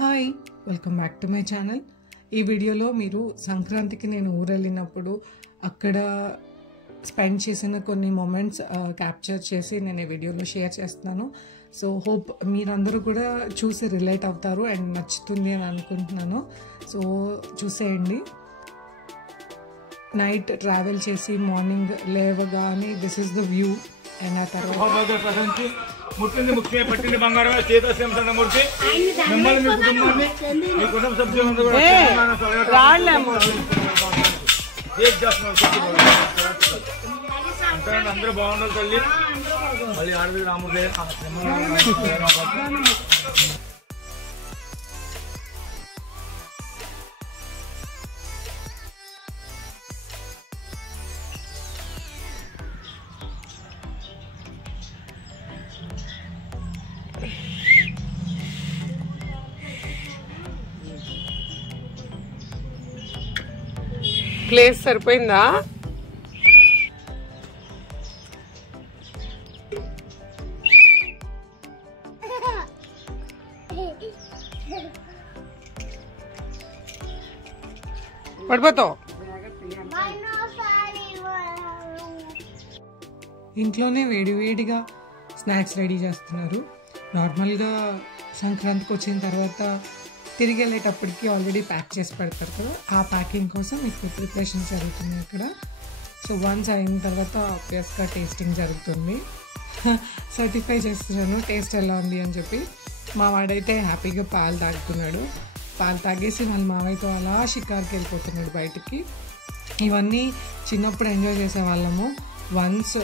Hi, welcome back to my channel. ఈ వీడియోలో మీరు సంక్రాంతికి నేను ఊరెళ్ళినప్పుడు అక్కడ స్పెండ్ చేసిన కొన్ని మూమెంట్స్ క్యాప్చర్ చేసి నేను ఈ వీడియోలో షేర్ చేస్తున్నాను. సో హోప్ మీరందరూ కూడా చూసి రిలేట్ అవుతారు అండ్ నచ్చుతుంది అని అనుకుంటున్నాను. సో చూసేయండి. నైట్ ట్రావెల్ చేసి మార్నింగ్ లేవగానే this is the view. And ఆ తర్వాత ముట్టింది ముఖ్య పట్టింది బంగారం సీతాశ్రీరామచంద్ర మూర్తి మిమ్మల్ని మీ కుటుంబాన్ని మీ కుటుంబ సభ్యులందరూ కూడా అందరూ బాగుండాలి తల్లి. మళ్ళీ ఆడవి రాముడే ప్లేస్ సరిపోయిందా? పడిపోతావు. ఇంట్లోనే వేడివేడిగా స్నాక్స్ రెడీ చేస్తున్నారు. నార్మల్గా సంక్రాంతికి వచ్చిన తర్వాత తిరిగి వెళ్ళేటప్పటికి ఆల్రెడీ ప్యాక్ చేసి పెడతారు కదా, ఆ ప్యాకింగ్ కోసం ఇప్పుడు ప్రిపరేషన్ జరుగుతున్నాయి ఇక్కడ. సో వన్స్ అయిన తర్వాత ఆబ్వియస్గా టేస్టింగ్ జరుగుతుంది. సర్టిఫై చేస్తున్నాను టేస్ట్ ఎలా ఉంది అని చెప్పి. మా వాడైతే హ్యాపీగా పాలు తాగుతున్నాడు. పాలు తాగేసి మళ్ళీ మావయ్యతో అలా షికార్కి వెళ్ళిపోతున్నాడు బయటికి. ఇవన్నీ చిన్నప్పుడు ఎంజాయ్ చేసేవాళ్ళము. వన్స్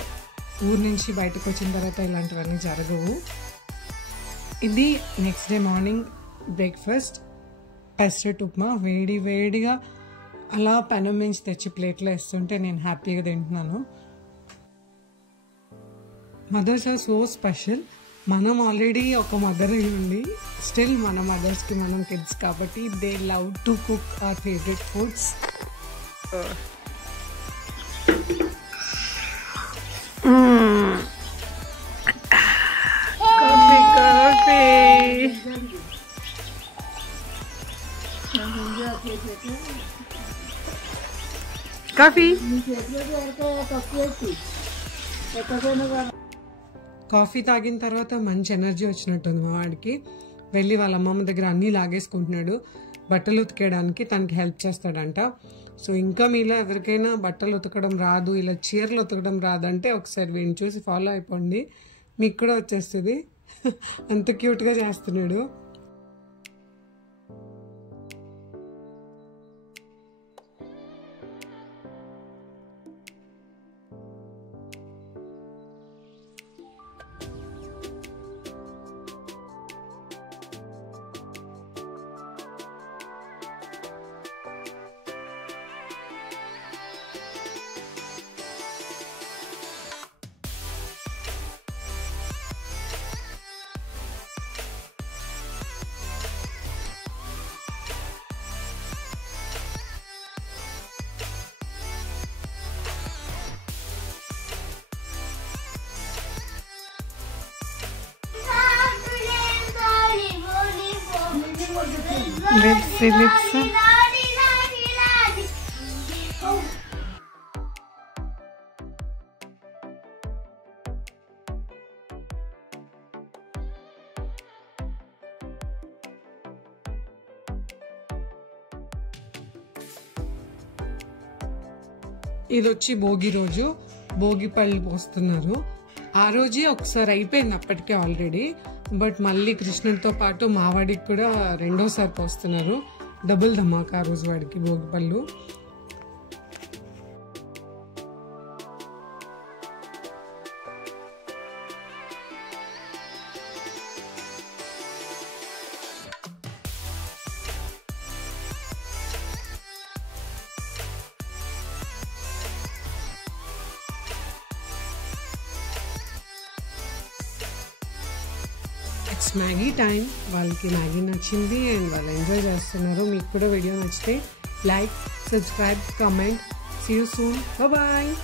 ఊరు నుంచి బయటకు వచ్చిన తర్వాత ఇలాంటివన్నీ జరగవు. ఇది next day morning breakfast. Pesarattu upma వేడి వేడిగా అలా పెనం నుంచి తెచ్చి ప్లేట్లో వేస్తుంటే నేను హ్యాపీగా తింటున్నాను. Mothers are so special. మనం ఆల్రెడీ ఒక మదర్ అయి ఉండి స్టిల్ మన మదర్స్కి మనం కిడ్స్ కాబట్టి they love to cook our favourite foods. Coffee coffee తాగిన తర్వాత మంచి ఎనర్జీ వచ్చినట్టుంది మా వాడికి. వెళ్ళి వాళ్ళ అమ్మమ్మ దగ్గర అన్నీ లాగేసుకుంటున్నాడు. బట్టలు ఉతికేయడానికి తనకి హెల్ప్ చేస్తాడంట. సో ఇంకా మీలో ఎవరికైనా బట్టలు ఉతకడం రాదు, ఇలా చీరలు ఉతకడం రాదంటే ఒకసారి వీడిని చూసి ఫాలో అయిపోండి, మీకు కూడా వచ్చేస్తుంది. అంత క్యూట్గా చేస్తున్నాడు. లిప్స్ ఇది వచ్చి భోగి రోజు భోగి పళ్ళు పోస్తున్నారు. ఆ రోజే ఒకసారి అయిపోయింది అప్పటికే ఆల్రెడీ. బట్ మళ్ళీ కృష్ణుడితో పాటు మావాడికి కూడా రెండోసారి పోస్తున్నారు. డబుల్ ధమాకా ఆ రోజు వాడికి భోగి పళ్ళు. It's Maggi time. వాళ్ళకి మ్యాగీ నచ్చింది అండ్ వాళ్ళు ఎంజాయ్ చేస్తున్నారు. మీకు కూడా వీడియో నచ్చితే like, subscribe, comment. See you soon. Bye.